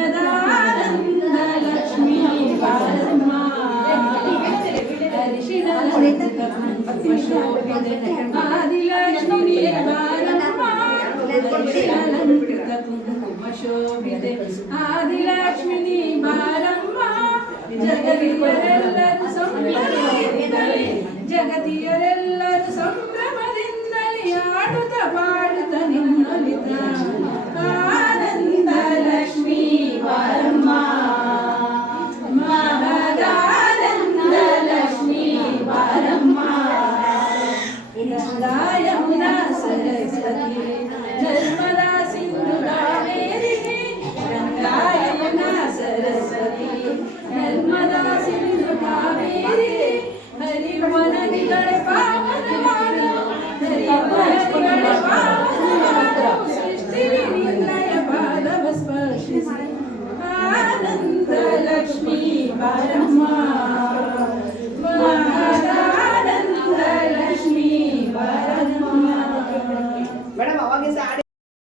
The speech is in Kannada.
ಜಗದಾನಂದ ಲಕ್ಷ್ಮೀ ಬಾರಮ್ಮ ಅರಿಶಿಣ ಆದಿಲಕ್ಷ್ಮೀ ಬಾರಮ್ಮ ಅರಿಶಿಣಾಲಂಕೃತ ಕುಂಕುಮ ಶೋಭಿತೆ ಆದಿಲಕ್ಷ್ಮೀ ಬಾರಮ್ಮ ಜಗತಿಯರೆಲ್ಲರೂ ಸಂಭ್ರಮದಿಂದಲೇ ಜಗತಿಯರೆಲ್ಲರೂ ಸಂಭ್ರಮದಿಂದಲೇ ಆಡುತ್ತ ಪಾಡುತ್ತ ನಿನ್ನಲಿತ ಆನಂದ ಲಕ್ಷ್ಮೀ ಬಾರಮ್ಮ ಮಹದಾನಂದ ಲಕ್ಷ್ಮೀ ಬಾರಮ್ಮ ಗಂಗಾ ಯಮುನಾ ಸರಸ್ವತಿ ನರ್ಮದಾ ಸಿಂಧು ಕಾವೇರಿ ಗಂಗಾ ಯಮುನಾ ಸರಸ್ವತಿ ನರ್ಮದಾ ಸಿಂಧು ಕಾವೇರಿ ಹರಿಯುವ ನದಿಗಳ ಪಾವನವಾದ ಹರಿಯುವ ನದಿಗಳ ಪಾವನವಾದ ಸೃಷ್ಟಿಗೆ ನಿನ್ನಯ ಪಾದವ ಸ್ಪರ್ಶಿಸಿ ಆನಂದ ಲಕ್ಷ್ಮೀ ಬಾರಮ್ಮ